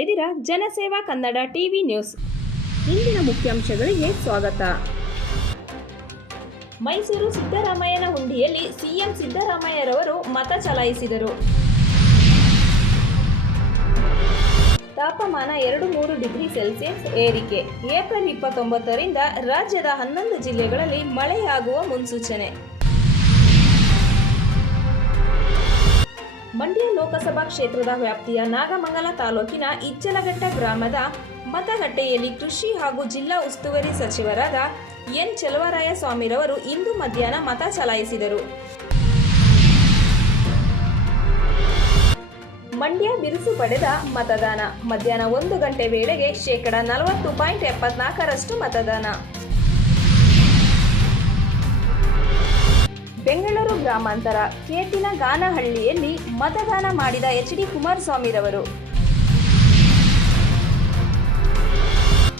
ಇದ್ದೀರಾ ಜನಸೇವಾ Kannada TV news. ಇಂದಿನ ಮುಖ್ಯಾಂಶಗಳಿಗೆ ಸ್ವಾಗತ. ಮೈಸೂರು ಸಿದ್ದರಾಮಯ್ಯನ ಹುಂಡಿಯಲ್ಲಿ ಸಿಎಂ ಸಿದ್ದರಾಮಯ್ಯರವರು ಮತ ಚಲಾಯಿಸಿದರು. ತಾಪಮಾನ 2-3 ಡಿಗ್ರಿ ಸೆಲ್ಸಿಯಸ್ ಏರಿಕೆ. ಏಪ್ರಿಲ್ 29ರಿಂದ ರಾಜ್ಯದ 11 ಜಿಲ್ಲೆಗಳಲ್ಲಿ ಮಳೆಯಾಗುವ ಮುನ್ಸೂಚನೆ. ಮಂಡ್ಯ ಲೋಕಸಭಾ ಕ್ಷೇತ್ರದ ವ್ಯಾಪ್ತಿಯ ನಾಗಮಂಗಲ ತಾಲೂಕಿನ ಇಜ್ಜಲಘಟ್ಟ ಗ್ರಾಮದ ಮತಗಟ್ಟೆಯಲ್ಲಿ ಕೃಷಿ ಹಾಗೂ ಜಿಲ್ಲಾ ಉಸ್ತುವಾರಿ ಸಚಿವರಾದ ಎನ್ ಚೆಲುವರಾಯಸ್ವಾಮಿರವರು ಇಂದು ಮಧ್ಯಾಹ್ನ ಮತ ಚಲಾಯಿಸಿದರು. ಮಂಡ್ಯ ಬಿರುಸು ಪಡೆದ ಮತದಾನ. ಮಧ್ಯಾಹ್ನ 1 ಗಂಟೆ ವೇಳೆಗೆ 40.74% ಮತದಾನ. ಬೆಂಗಳೂರು ಗ್ರಾಮಾಂತರ ಕೇತಿನ ಗಾನಹಳ್ಳಿಯಲ್ಲಿ ಮತದಾನ ಮಾಡಿದ ಎಚ್.ಡಿ. ಕುಮಾರಸ್ವಾಮಿರವರು.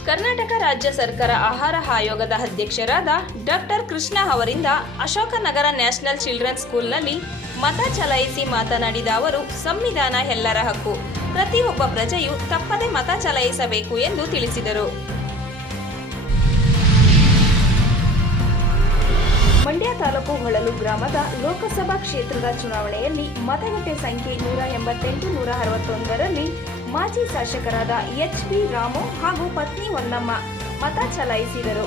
ಕರ್ನಾಟಕ ರಾಜ್ಯ ಸರ್ಕಾರ ಆಹಾರ ಆಯೋಗದ ಅಧ್ಯಕ್ಷರಾದ ಡಾಕ್ಟರ್ ಕೃಷ್ಣ ಅವರಿಂದ ಅಶೋಕನಗರ ನ್ಯಾಷನಲ್ ಚಿಲ್ಡ್ರನ್ಸ್ ಸ್ಕೂಲ್ನಲ್ಲಿ ಮತ ಚಲಾಯಿಸಿ ಮಾತನಾಡಿದ ಅವರು, ಸಂವಿಧಾನ ಎಲ್ಲರ ಹಕ್ಕು, ಪ್ರತಿಯೊಬ್ಬ ಪ್ರಜೆಯು ತಪ್ಪದೆ ಮತ ಚಲಾಯಿಸಬೇಕು ಎಂದು ತಿಳಿಸಿದರು. ಮಂಡ್ಯ ತಾಲೂಕು ಹೊಳಲು ಗ್ರಾಮದ ಲೋಕಸಭಾ ಕ್ಷೇತ್ರದ ಚುನಾವಣೆಯಲ್ಲಿ ಮತಗಟ್ಟೆ ಸಂಖ್ಯೆ 188-161ರಲ್ಲಿ ಮಾಜಿ ಶಾಸಕರಾದ ಎಚ್.ಬಿ. ರಾಮು ಹಾಗೂ ಪತ್ನಿ ಹೊನ್ನಮ್ಮ ಮತ ಚಲಾಯಿಸಿದರು.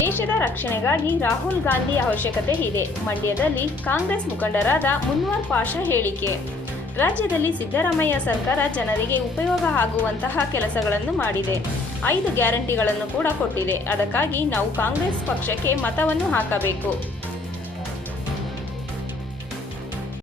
ದೇಶದ ರಕ್ಷಣೆಗಾಗಿ ರಾಹುಲ್ ಗಾಂಧಿ ಅವಶ್ಯಕತೆ ಇದೆ. ಮಂಡ್ಯದಲ್ಲಿ ಕಾಂಗ್ರೆಸ್ ಮುಖಂಡರಾದ ಮುನ್ವರ್ ಪಾಷಾ ಹೇಳಿಕೆ. ರಾಜ್ಯದಲ್ಲಿ ಸಿದ್ದರಾಮಯ್ಯ ಸರ್ಕಾರ ಜನರಿಗೆ ಉಪಯೋಗ ಆಗುವಂತಹ ಕೆಲಸಗಳನ್ನು ಮಾಡಿದೆ. 5 ಗ್ಯಾರಂಟಿಗಳನ್ನು ಕೂಡ ಕೊಟ್ಟಿದೆ. ಅದಕ್ಕಾಗಿ ನಾವು ಕಾಂಗ್ರೆಸ್ ಪಕ್ಷಕ್ಕೆ ಮತವನ್ನು ಹಾಕಬೇಕು.